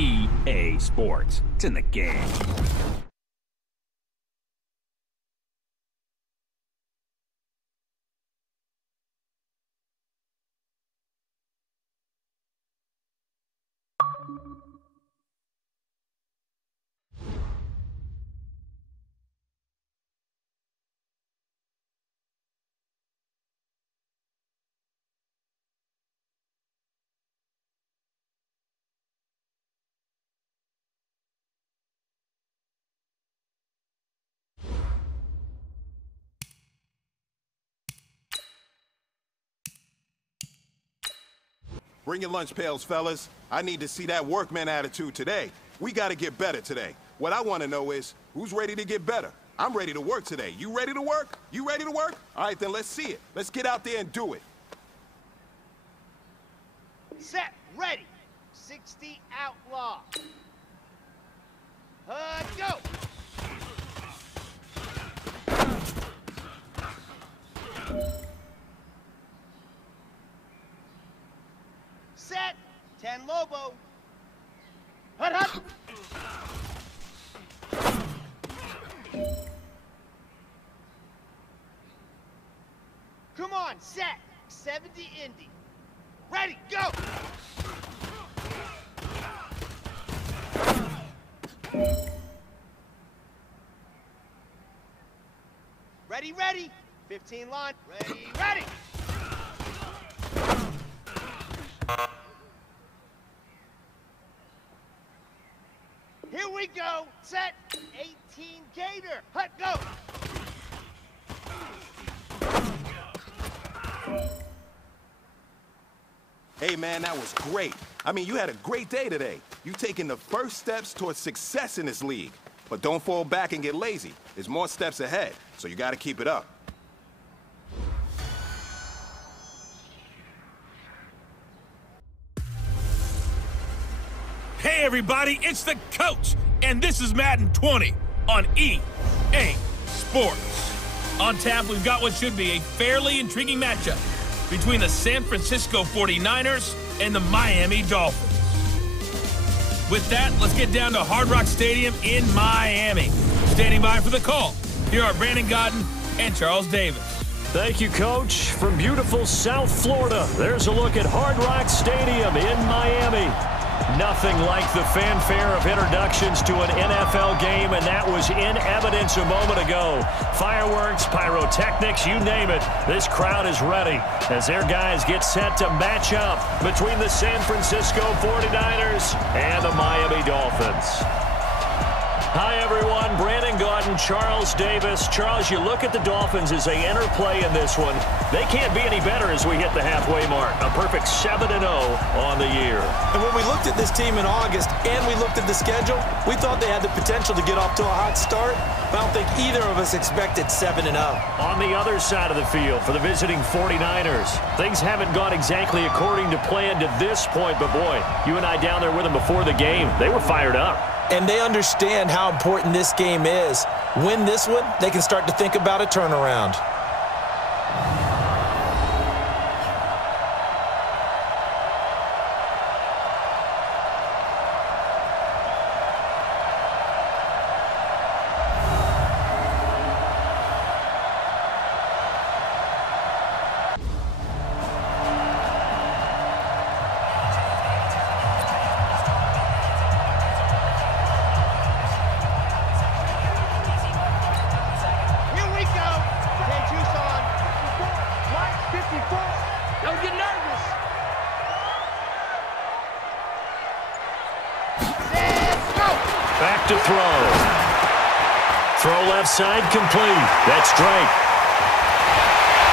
EA Sports. It's in the game. Bring your lunch pails, fellas. I need to see that workman attitude today. We got to get better today. What I want to know is, who's ready to get better? I'm ready to work today. You ready to work? You ready to work? All right, then let's see it. Let's get out there and do it. Set, ready. 60 outlaw. Go! Set, 10 Lobo. Hut, hut. Come on, set, 70 Indy. Ready, go! Ready, ready. 15 line. Ready, ready. Here we go. Set. 18 Gator. Hut, go. Hey, man, that was great. I mean, you had a great day today. You taking the first steps towards success in this league. But don't fall back and get lazy. There's more steps ahead, so you got to keep it up. Hey everybody, it's the coach, and this is Madden 20 on EA Sports. On tap, we've got what should be a fairly intriguing matchup between the San Francisco 49ers and the Miami Dolphins. With that, let's get down to Hard Rock Stadium in Miami. Standing by for the call, here are Brandon Godden and Charles Davis. Thank you, Coach. From beautiful South Florida, there's a look at Hard Rock Stadium in Miami. Nothing like the fanfare of introductions to an NFL game, and that was in evidence a moment ago. Fireworks, pyrotechnics, you name it. This crowd is ready as their guys get set to match up between the San Francisco 49ers and the Miami Dolphins. Hi, everyone. Brandon Godden, Charles Davis. Charles, you look at the Dolphins as they enter play in this one. They can't be any better as we hit the halfway mark. A perfect 7-0 on the year. And when we looked at this team in August and we looked at the schedule, we thought they had the potential to get off to a hot start. But I don't think either of us expected 7-0. On the other side of the field for the visiting 49ers, things haven't gone exactly according to plan to this point. But, boy, you and I down there with them before the game, they were fired up. And they understand how important this game is. Win this one, they can start to think about a turnaround. Back to throw. Throw left side complete. That's Drake.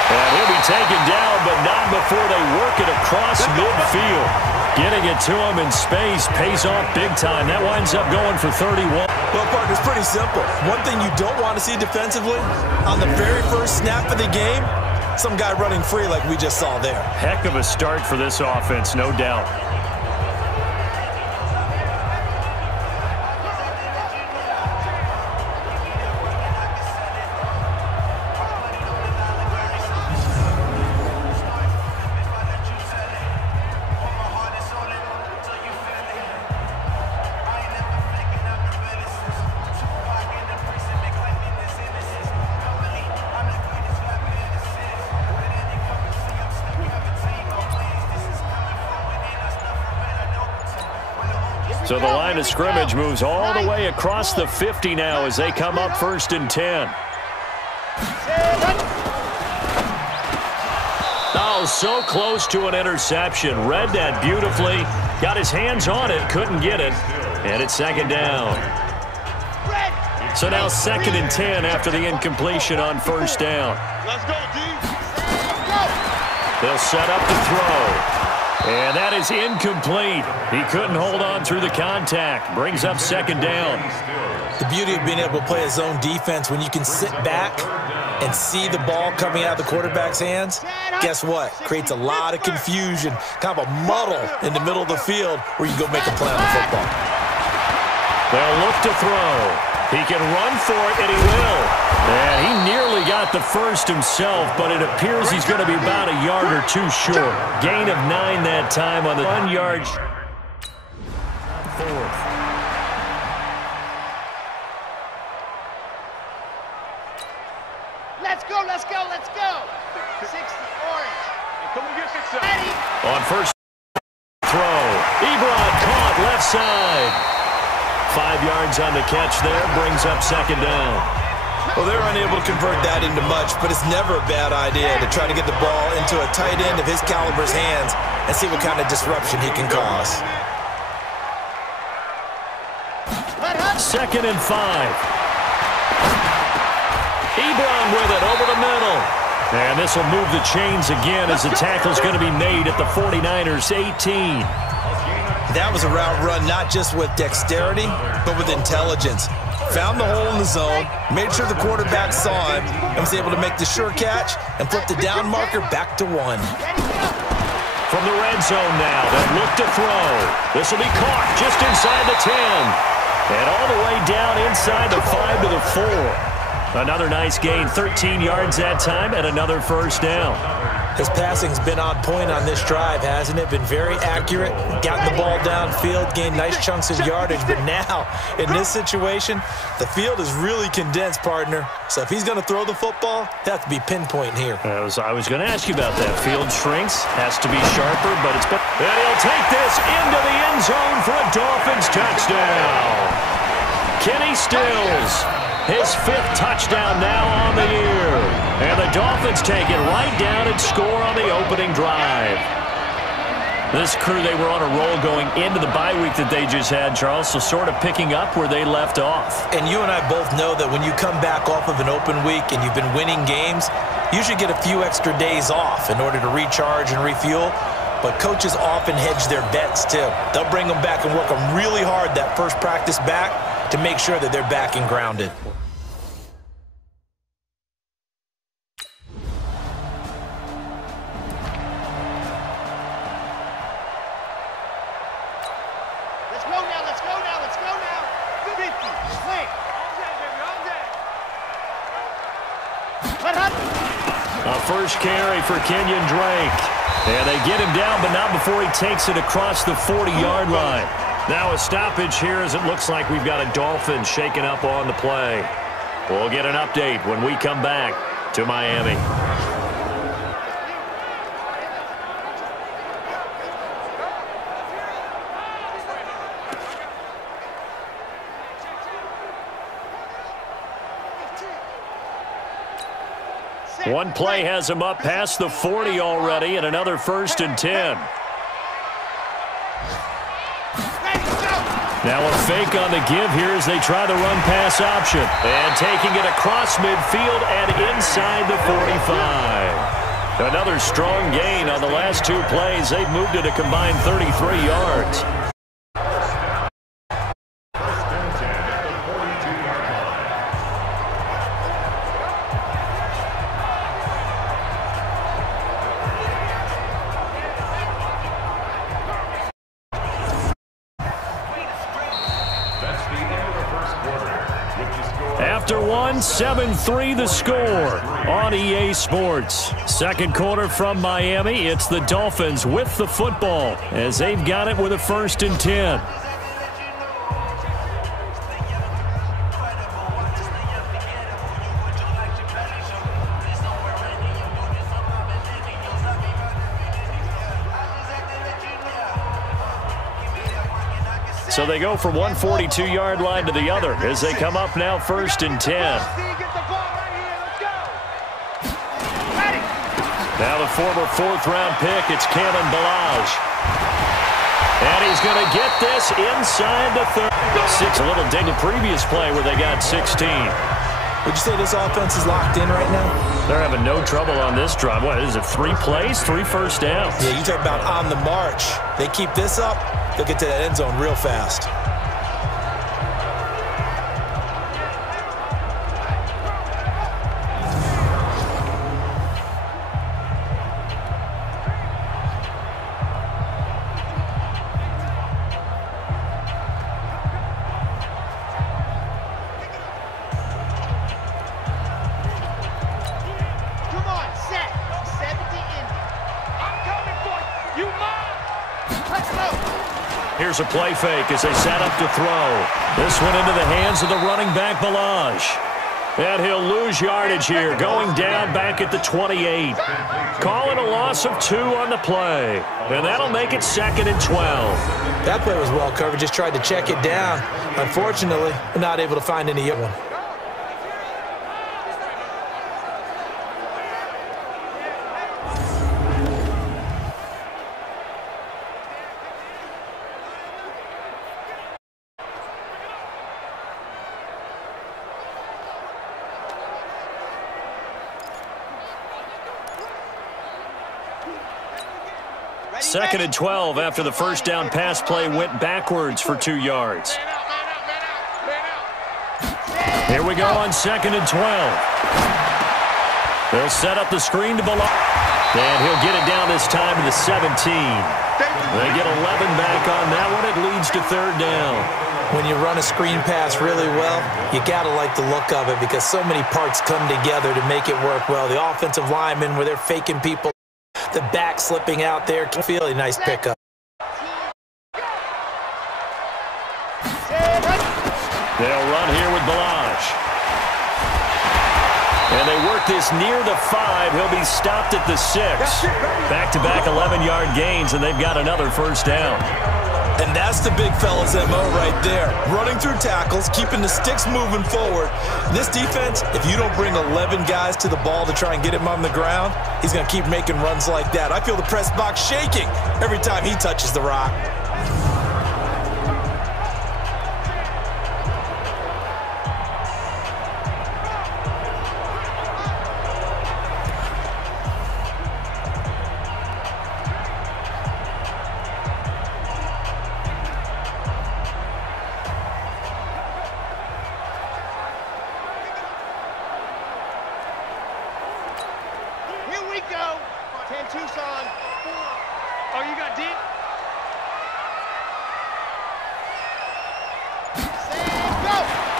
And he'll be taken down, but not before they work it across midfield. Getting it to him in space pays off big time. That winds up going for 31. Well, partner, it's pretty simple. One thing you don't want to see defensively, on the very first snap of the game, some guy running free like we just saw there. Heck of a start for this offense, no doubt. So the line of scrimmage moves all the way across the 50 now as they come up 1st and 10. Oh, so close to an interception. Read that beautifully. Got his hands on it, couldn't get it. And it's 2nd down. So now 2nd and 10 after the incompletion on 1st down. Let's go, D. They'll set up to throw. And that is incomplete. He couldn't hold on through the contact. Brings up 2nd down. The beauty of being able to play a zone defense when you can sit back and see the ball coming out of the quarterback's hands, guess what? Creates a lot of confusion, kind of a muddle in the middle of the field where you go make a play on the football. They'll look to throw. He can run for it, and he will. And he nearly got the first himself, but it appears he's going to be about a yard or two short. Gain of 9 that time on the 1 yard. 4th. Let's go, let's go, let's go. 60 orange. Come and get it. Ready. On 1st throw. Ebron caught left side. 5 yards on the catch there. Brings up 2nd down. Well, they're unable to convert that into much, but it's never a bad idea to try to get the ball into a tight end of his caliber's hands and see what kind of disruption he can cause. 2nd and 5. Ebron with it over the middle. And this will move the chains again as the tackle's going to be made at the 49ers 18. That was a route run not just with dexterity, but with intelligence. Found the hole in the zone, made sure the quarterback saw him, and was able to make the sure catch and flip the down marker back to 1. From the red zone now, they'll look to throw. This will be caught just inside the 10. And all the way down inside the 5 to the 4. Another nice gain, 13 yards that time, and another 1st down. His passing's been on point on this drive, hasn't it? Been very accurate, gotten the ball downfield, gained nice chunks of yardage. But now, in this situation, the field is really condensed, partner. So if he's going to throw the football, they have to be pinpoint here. I was going to ask you about that. Field shrinks, has to be sharper, but it's been... And he'll take this into the end zone for a Dolphins touchdown. Kenny Stills. His 5th touchdown now on the year. And the Dolphins take it right down and score on the opening drive. This crew, they were on a roll going into the bye week that they just had, Charles, so sort of picking up where they left off. And you and I both know that when you come back off of an open week and you've been winning games, you should get a few extra days off in order to recharge and refuel. But coaches often hedge their bets, too. They'll bring them back and work them really hard that first practice back to make sure that they're back and grounded. First carry for Kenyon Drake. And they get him down, but not before he takes it across the 40-yard line. Now a stoppage here as it looks like we've got a Dolphin shaking up on the play. We'll get an update when we come back to Miami. One play has him up past the 40 already, and another 1st and 10. Now a fake on the give here as they try the run-pass option. And taking it across midfield and inside the 45. Another strong gain on the last 2 plays. They've moved it a combined 33 yards. After 7-3 the score on EA Sports. Second quarter from Miami. It's the Dolphins with the football as they've got it with a 1st and 10. So they go from one 42-yard line to the other as they come up now 1st and 10. Now the former 4th-round pick, it's Kalen Ballage. And he's going to get this inside the 30. A little dig the previous play where they got 16. Would you say this offense is locked in right now? They're having no trouble on this drive. What is it, 3 plays, 3 first downs? Yeah, you talk about on the march. They keep this up, they'll get to that end zone real fast. Here's a play fake as they set up to throw. This one into the hands of the running back, Ballage. And he'll lose yardage here, going down back at the 28. Call it a loss of 2 on the play. And that'll make it 2nd and 12. That play was well covered, just tried to check it down. Unfortunately, not able to find any one. Second and 12 after the first down pass play went backwards for 2 yards. Here we go on 2nd and 12. They'll set up the screen to Ballage. And he'll get it down this time to the 17. They get 11 back on that one. It leads to 3rd down. When you run a screen pass really well, you got to like the look of it because so many parts come together to make it work well. The offensive linemen, where they're faking people, the back slipping out there, can feel a nice pickup. They'll run here with Ballage. And they work this near the 5. He'll be stopped at the 6. Back-to-back 11-yard gains, and they've got another first down. And that's the big fella's MO right there. Running through tackles, keeping the sticks moving forward. This defense, if you don't bring 11 guys to the ball to try and get him on the ground, he's going to keep making runs like that. I feel the press box shaking every time he touches the rock.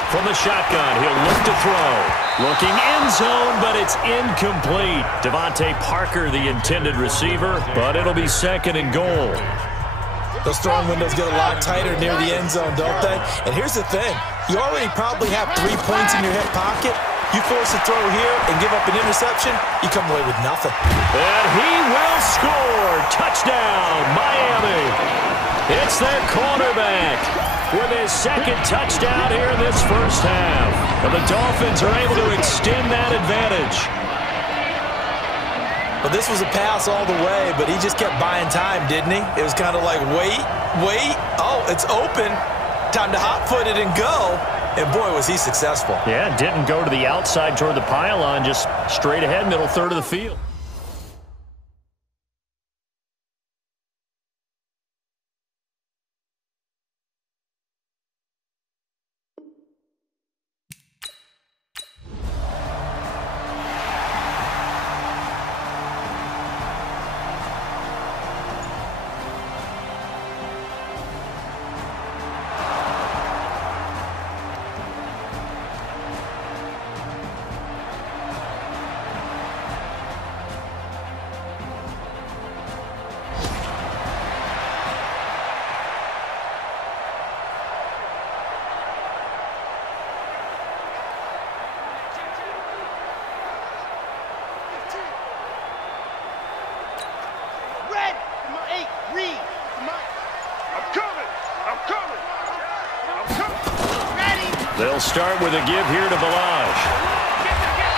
From the shotgun, he'll look to throw. Looking end zone, but it's incomplete. Devontae Parker, the intended receiver, but it'll be 2nd and goal. Those throwing windows get a lot tighter near the end zone, don't they? And here's the thing. You already probably have 3 points in your hip pocket. You force a throw here and give up an interception, you come away with nothing. And he will score. Touchdown, Miami. It's their cornerback with his 2nd touchdown here in this first half. And the Dolphins are able to extend that advantage. Well, this was a pass all the way, but he just kept buying time, didn't he? It was kind of like, wait. Oh, it's open. Time to hot-foot it and go. And, boy, was he successful. Yeah, didn't go to the outside toward the pylon, just straight ahead, middle third of the field. They'll start with a give here to Balaj.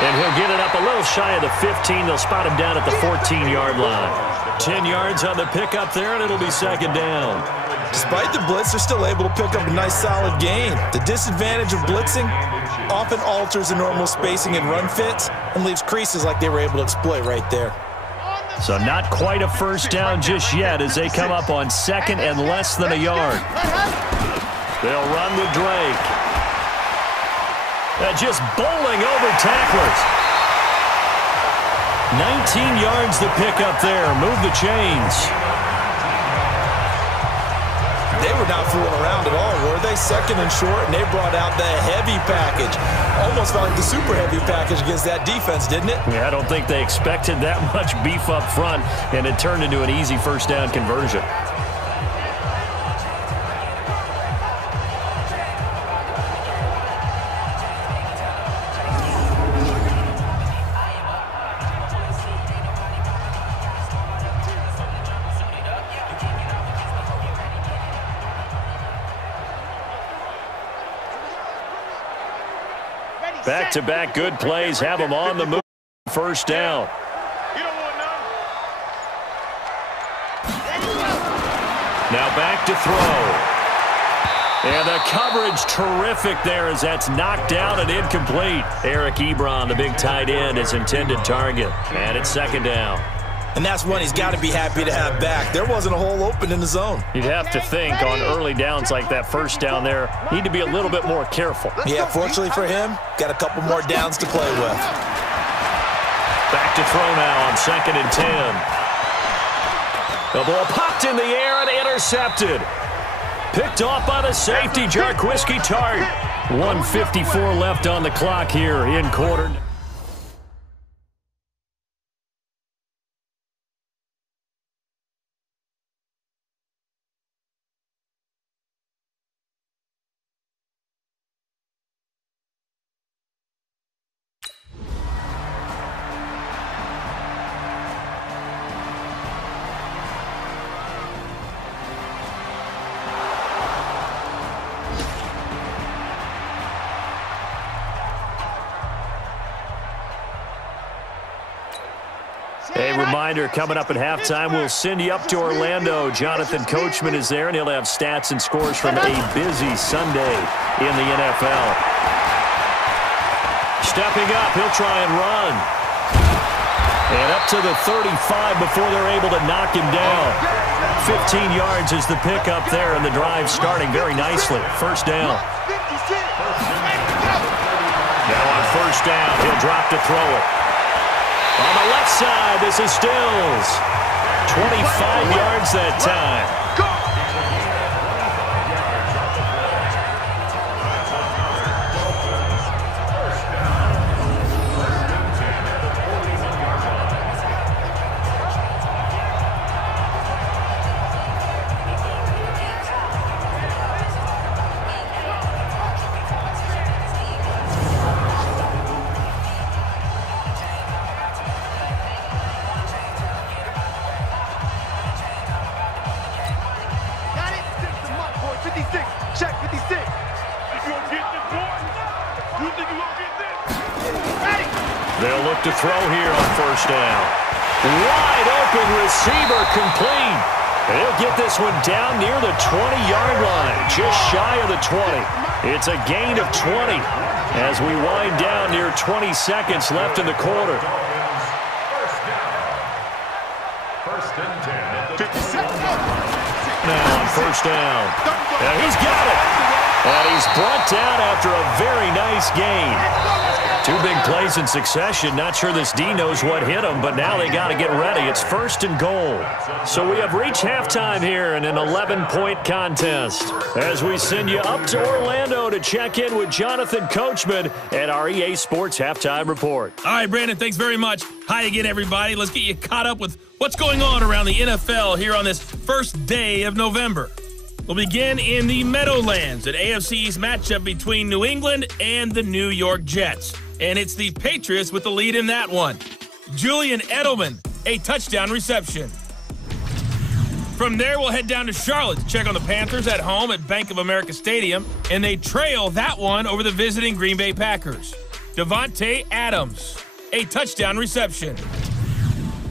And he'll get it up a little shy of the 15. They'll spot him down at the 14-yard line. 10 yards on the pickup there, and it'll be second down. Despite the blitz, they're still able to pick up a nice, solid gain. The disadvantage of blitzing often alters the normal spacing and run fits and leaves creases like they were able to exploit right there. So not quite a first down just yet as they come up on second and less than a yard. They'll run with Drake. Just bowling over tacklers. 19 yards to pick up there. Move the chains. They were not fooling around at all, were they? Second and short, and they brought out the heavy package. Almost felt like the super heavy package against that defense, didn't it? Yeah, I don't think they expected that much beef up front, and it turned into an easy first down conversion. Back-to-back good plays have them on the move. First down. Now back to throw. And the coverage terrific there as that's knocked down and incomplete. Eric Ebron, the big tight end, his intended target. And it's second down. And that's one he's got to be happy to have back. There wasn't a hole open in the zone. You'd have to think on early downs like that first down there, need to be a little bit more careful. Yeah, fortunately for him, got a couple more downs to play with. Back to throw now on second and 10. The ball popped in the air and intercepted. Picked off by the safety, Jarquiski Tart. 1:54 left on the clock here in quarter. A reminder, coming up at halftime, we'll send you up to Orlando. Jonathan Coachman is there, and he'll have stats and scores from a busy Sunday in the NFL. Stepping up, he'll try and run. And up to the 35 before they're able to knock him down. 15 yards is the pickup there, and the drive starting very nicely. First down. Now on first down, he'll drop to throw it. On the left side, this is Stills. 25 yards that time. They'll look to throw here on first down. Wide open receiver complete. They'll get this one down near the 20-yard line, just shy of the 20. It's a gain of 20 as we wind down near 20 seconds left in the quarter. Now on first down. And he's got it. And he's brought down after a very nice gain. Two big plays in succession. Not sure this D knows what hit him, but now they got to get ready. It's first and goal. So we have reached halftime here in an 11-point contest as we send you up to Orlando to check in with Jonathan Coachman and our EA Sports Halftime Report. All right, Brandon, thanks very much. Hi again, everybody. Let's get you caught up with what's going on around the NFL here on this first day of November. We'll begin in the Meadowlands, an AFC East matchup between New England and the New York Jets. And it's the Patriots with the lead in that one. Julian Edelman, a touchdown reception. From there, we'll head down to Charlotte to check on the Panthers at home at Bank of America Stadium, and they trail that one over the visiting Green Bay Packers. Devontae Adams, a touchdown reception.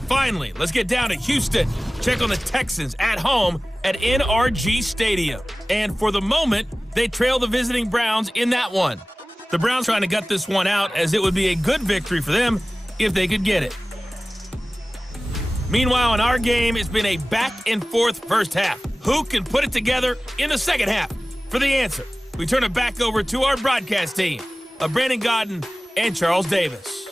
Finally, let's get down to Houston. Check on the Texans at home at NRG Stadium. And for the moment, they trail the visiting Browns in that one. The Browns trying to gut this one out, as it would be a good victory for them if they could get it. Meanwhile, in our game, it's been a back-and-forth first half. Who can put it together in the second half? For the answer, we turn it back over to our broadcast team of Brandon Godden and Charles Davis.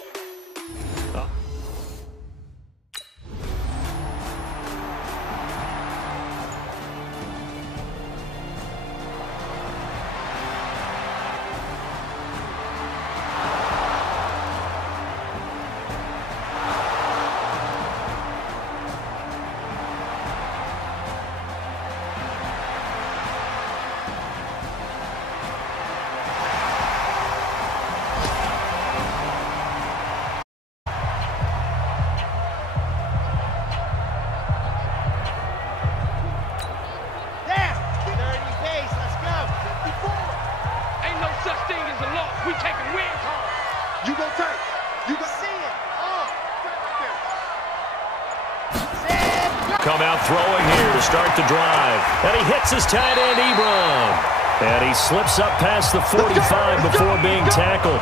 Come out throwing here to start the drive. And he hits his tight end, Ebron. And he slips up past the 45 before being tackled.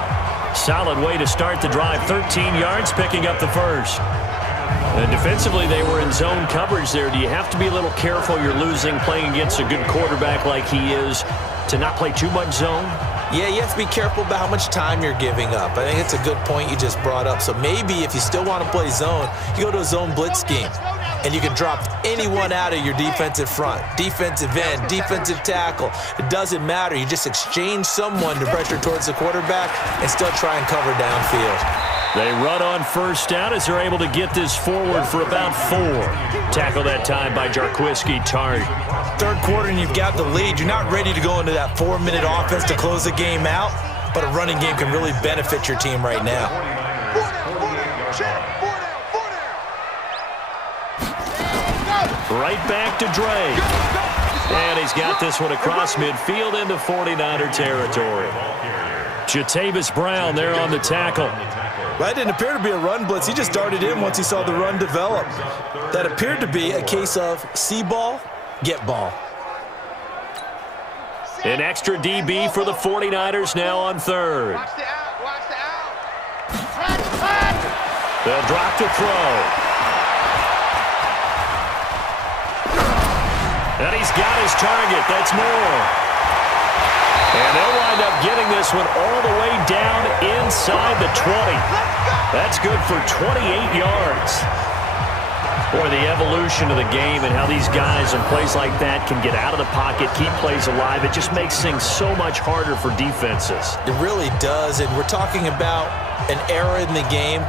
Solid way to start the drive. 13 yards, picking up the first. And defensively, they were in zone coverage there. Do you have to be a little careful? You're losing, playing against a good quarterback like he is, to not play too much zone? Yeah, you have to be careful about how much time you're giving up. I think it's a good point you just brought up. So maybe if you still want to play zone, you go to a zone blitz scheme. And you can drop anyone out of your defensive front, defensive end, defensive tackle. It doesn't matter. You just exchange someone to pressure towards the quarterback and still try and cover downfield. They run on first down as they're able to get this forward for about 4. Tackle that time by Jarquiski Tart. Third quarter and you've got the lead. You're not ready to go into that 4-minute offense to close the game out, but a running game can really benefit your team right now. Right back to Drake. And he's got this one across midfield into 49er territory. Jatavis Brown there on the tackle. That didn't appear to be a run blitz. He just darted in once he saw the run develop. That appeared to be a case of see ball, get ball. An extra DB for the 49ers now on third. Watch the out, watch the out. They'll drop to throw. And he's got his target. That's more. And they'll wind up getting this one all the way down inside the 20. That's good for 28 yards. Boy, the evolution of the game and how these guys in plays like that can get out of the pocket, keep plays alive, it just makes things so much harder for defenses. It really does, and we're talking about an era in the game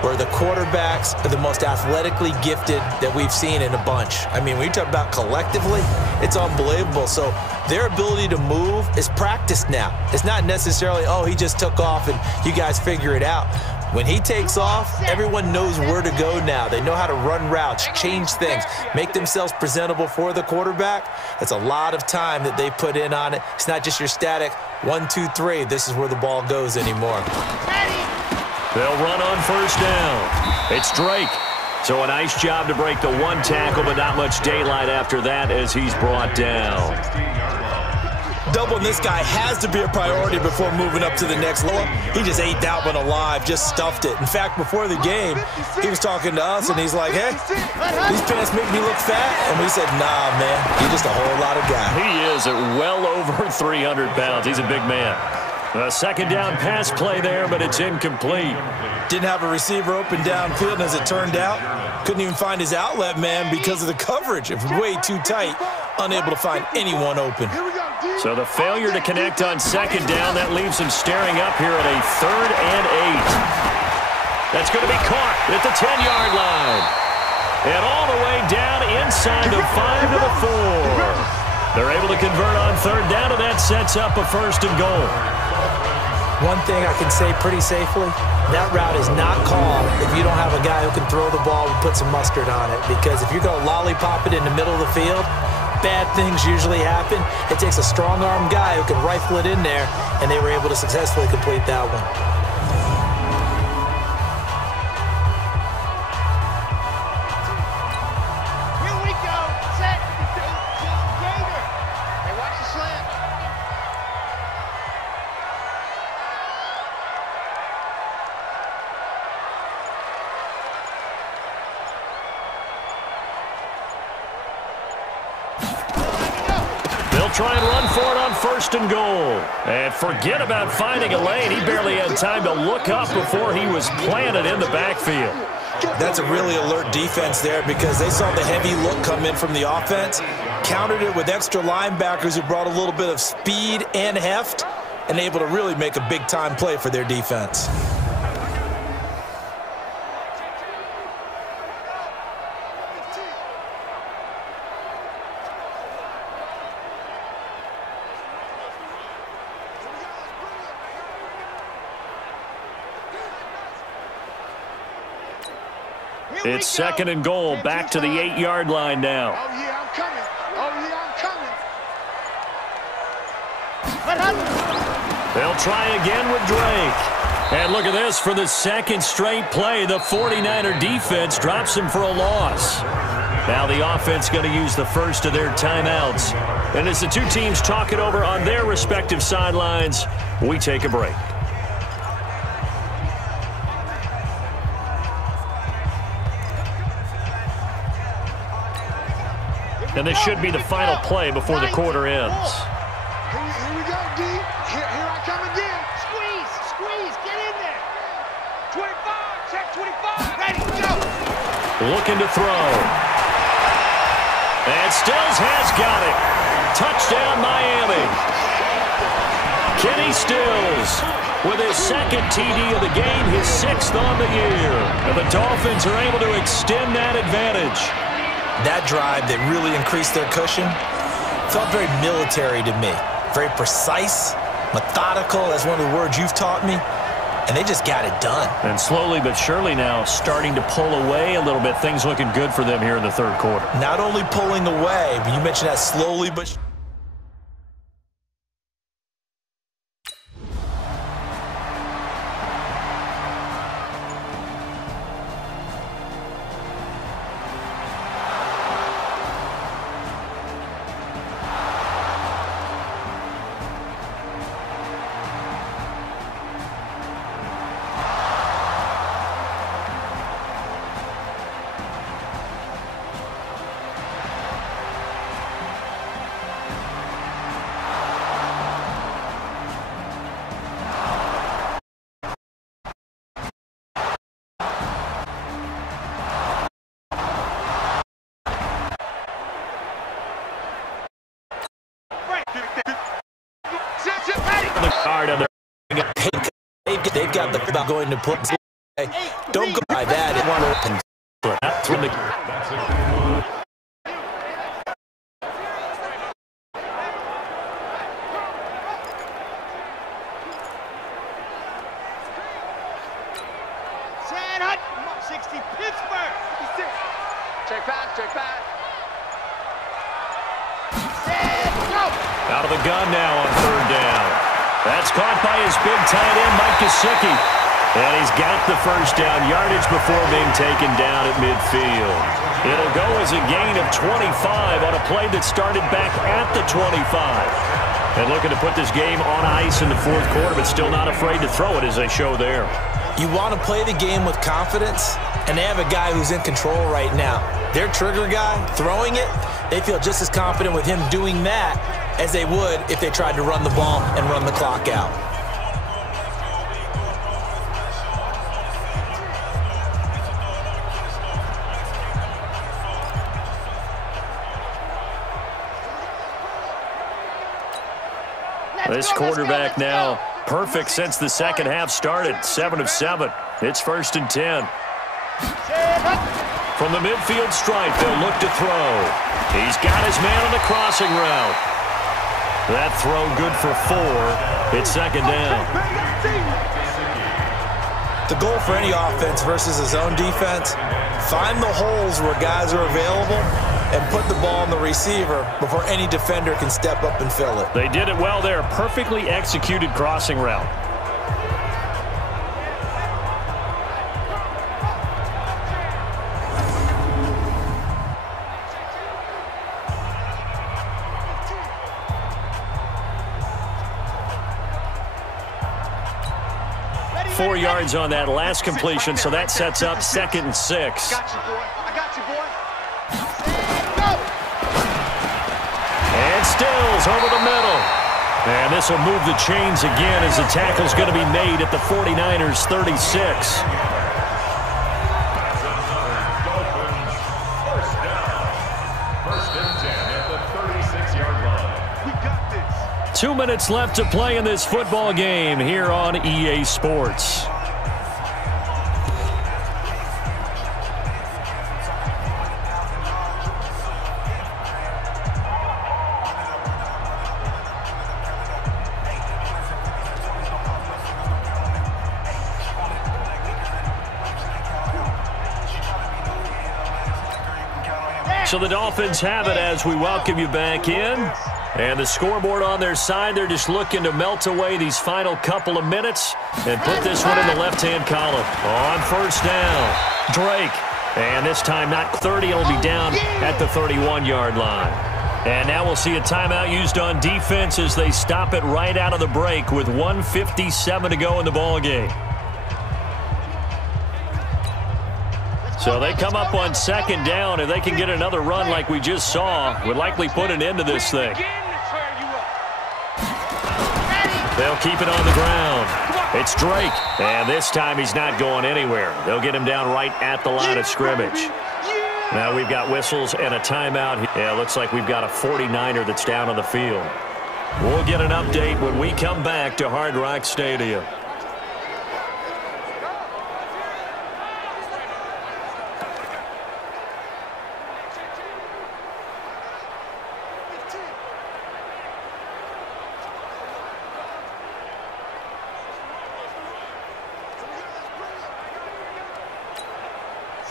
where the quarterbacks are the most athletically gifted that we've seen in a bunch. I mean, when you talk about collectively, it's unbelievable. So their ability to move is practiced now. It's not necessarily, oh, he just took off and you guys figure it out. When he takes off, everyone knows where to go now. They know how to run routes, change things, make themselves presentable for the quarterback. It's a lot of time that they put in on it. It's not just your static 1, 2, 3. This is where the ball goes anymore. They'll run on first down. It's Drake. So a nice job to break the one tackle, but not much daylight after that as he's brought down. Doubling this guy has to be a priority before moving up to the next level. He just ate that one alive, just stuffed it. In fact, before the game, he was talking to us, and he's like, hey, these pants make me look fat. And we said, nah, man, you're just a whole lot of guy. He is at well over 300 pounds. He's a big man. A second down pass play there, but it's incomplete. Didn't have a receiver open downfield, and as it turned out, couldn't even find his outlet man because of the coverage. It was way too tight, unable to find anyone open. So the failure to connect on second down, that leaves him staring up here at a 3rd and 8. That's going to be caught at the 10-yard line. And all the way down inside the 5 to the 4. They're able to convert on 3rd down, and that sets up a 1st and goal. One thing I can say pretty safely, that route is not called if you don't have a guy who can throw the ball and put some mustard on it. Because if you're going to lollipop it in the middle of the field, bad things usually happen. It takes a strong-arm guy who can rifle it in there, and they were able to successfully complete that one. Here we go. Set. 18 Gator. Hey, watch the slant. Try and run for it on 1st and goal. And forget about finding a lane. He barely had time to look up before he was planted in the backfield. That's a really alert defense there because they saw the heavy look come in from the offense, countered it with extra linebackers who brought a little bit of speed and heft, and able to really make a big-time play for their defense. It's 2nd and goal, back to the 8-yard line now. Oh, yeah, I'm coming. Oh, yeah, I'm coming. They'll try again with Drake. And look at this, for the 2nd straight play, the 49er defense drops him for a loss. Now the offense going to use the first of their timeouts. And as the two teams talk it over on their respective sidelines, we take a break. And this should be the final play before the quarter ends. Here we go, D. Here I come again. Squeeze, get in there. 25, check 25. Ready, go. Looking to throw. And Stills has got it. Touchdown, Miami. Kenny Stills with his 2nd TD of the game, his 6th on the year. And the Dolphins are able to extend that advantage. That drive that really increased their cushion felt very military to me. Very precise, methodical, that's one of the words you've taught me, and they just got it done. And slowly but surely now starting to pull away a little bit. Things looking good for them here in the 3rd quarter. Not only pulling away, but you mentioned that slowly but they've got the about going to put. Don't go by that. It won't open. San Hut, 60, Pittsburgh. Check back. Set, go. Out of the gun now on 3rd down. That's caught by his big tight end, Mike Gesicki. And he's got the 1st down yardage before being taken down at midfield. It'll go as a gain of 25 on a play that started back at the 25. And looking to put this game on ice in the 4th quarter, but still not afraid to throw it as they show there. You want to play the game with confidence, and they have a guy who's in control right now. Their trigger guy, throwing it, they feel just as confident with him doing that as they would if they tried to run the ball and run the clock out. This quarterback now perfect since the 2nd half started. 7 of 7. It's 1st and 10. From the midfield stripe, they'll look to throw. He's got his man on the crossing route. That throw good for 4. It's 2nd down. The goal for any offense versus a zone defense, find the holes where guys are available and put the ball on the receiver before any defender can step up and fill it. They did it well there. Perfectly executed crossing route. .4 yards on that last completion, so that sets up 2nd and 6. Got you, boy. I got you, boy. And Stills over the middle. And this will move the chains again as the tackle's going to be made at the 49ers' 36. First and 10 at the 36-yard line. We got this. 2 minutes left to play in this football game here on EA Sports. So the Dolphins have it as we welcome you back in. And the scoreboard on their side, they're just looking to melt away these final couple of minutes and put this one in the left-hand column. On first down, Drake. And this time not 30, it'll be down at the 31-yard line. And now we'll see a timeout used on defense as they stop it right out of the break with 1:57 to go in the ballgame. So they come up on 2nd down. If they can get another run like we just saw, would likely put an end to this thing. They'll keep it on the ground. It's Drake. And this time he's not going anywhere. They'll get him down right at the line of scrimmage. Now we've got whistles and a timeout. Yeah, looks like we've got a 49er that's down on the field. We'll get an update when we come back to Hard Rock Stadium.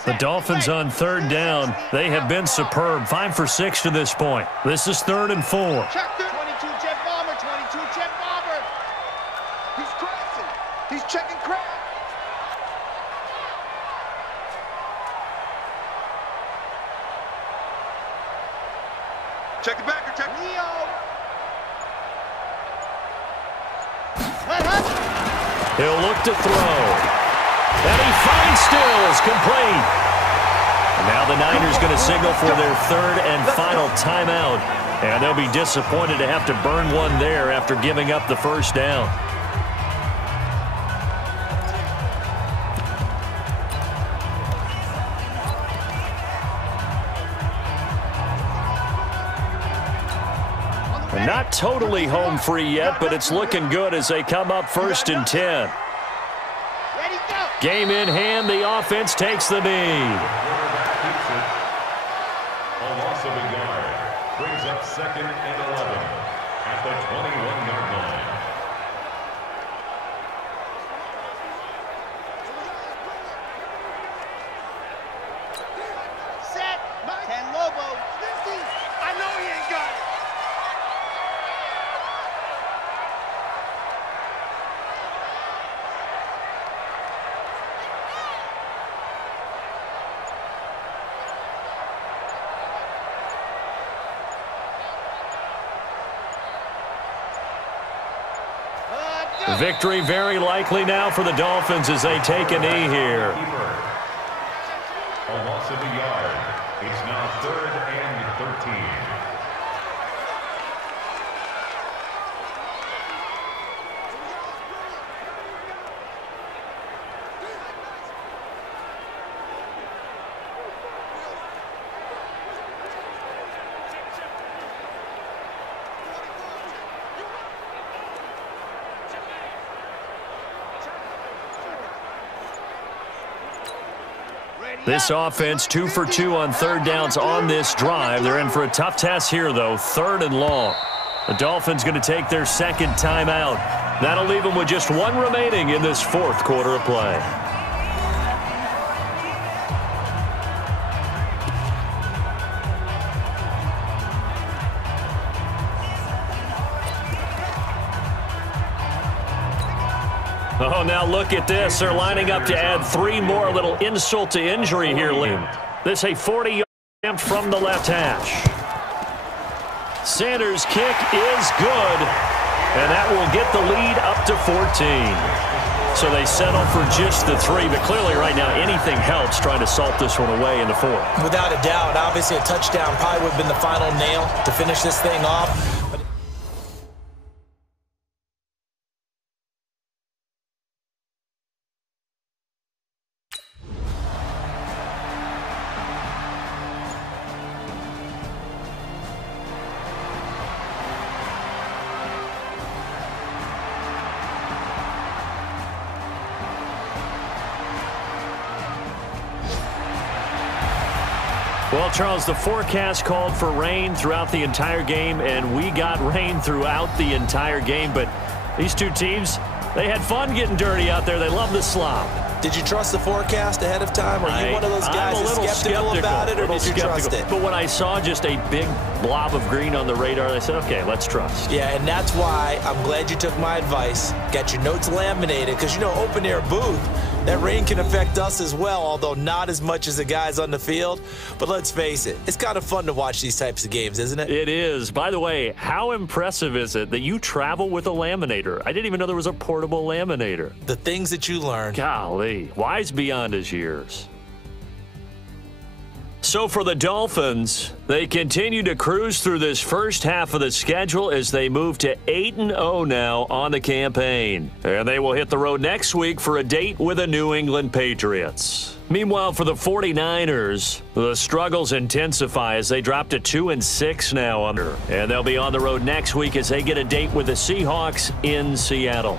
The Dolphins on 3rd down. They have been superb. 5 for 6 to this point. This is 3rd and 4. Check 22 jet bomber, 22 jet bomber. He's crossing. He's checking crab. Check the backer, check Leo. He'll look to throw. And he finds Stills, complete. And now the Niners going to signal for their 3rd and final timeout. And they'll be disappointed to have to burn one there after giving up the first down. Not totally home free yet, but it's looking good as they come up 1st and 10. Game in hand, the offense takes the knee. A loss of a yard brings up 2nd and 11 at the 21-yard line. Set. 10 Lobo. 50. I know he ain't got it. Victory very likely now for the Dolphins as they take a knee here. A loss of a yard. It's now 3rd and 13. This offense 2 for 2 on 3rd downs on this drive. They're in for a tough test here, though. 3rd and long. The Dolphins going to take their second timeout. That'll leave them with just one remaining in this fourth quarter of play. Oh, now look at this. They're lining up to add 3 more. A little insult to injury here, Liam. This a 40-yard attempt from the left hash. Sanders' kick is good, and that will get the lead up to 14. So they settle for just the 3, but clearly right now anything helps trying to salt this one away in the 4th. Without a doubt, obviously a touchdown probably would have been the final nail to finish this thing off. Well, Charles, the forecast called for rain throughout the entire game, and we got rain throughout the entire game. But these two teams, they had fun getting dirty out there. They love the slop. Did you trust the forecast ahead of time? Are you one of those guys that's skeptical about it, or did you trust it? But when I saw just a big blob of green on the radar, I said, okay, let's trust. Yeah, and that's why I'm glad you took my advice. Got your notes laminated, because, you know, open-air booth, that rain can affect us as well, although not as much as the guys on the field. But let's face it, it's kind of fun to watch these types of games, isn't it? It is. By the way, how impressive is it that you travel with a laminator? I didn't even know there was a portable laminator. The things that you learn. Golly, wise beyond his years. So for the Dolphins, they continue to cruise through this first half of the schedule as they move to 8-0 now on the campaign. And they will hit the road next week for a date with the New England Patriots. Meanwhile, for the 49ers, the struggles intensify as they drop to 2-6 now under. And they'll be on the road next week as they get a date with the Seahawks in Seattle.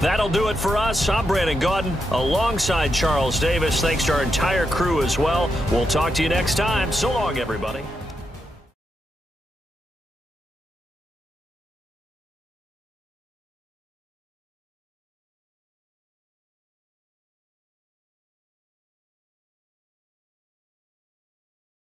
That'll do it for us. I'm Brandon Gaudin alongside Charles Davis. Thanks to our entire crew as well. We'll talk to you next time. So long, everybody.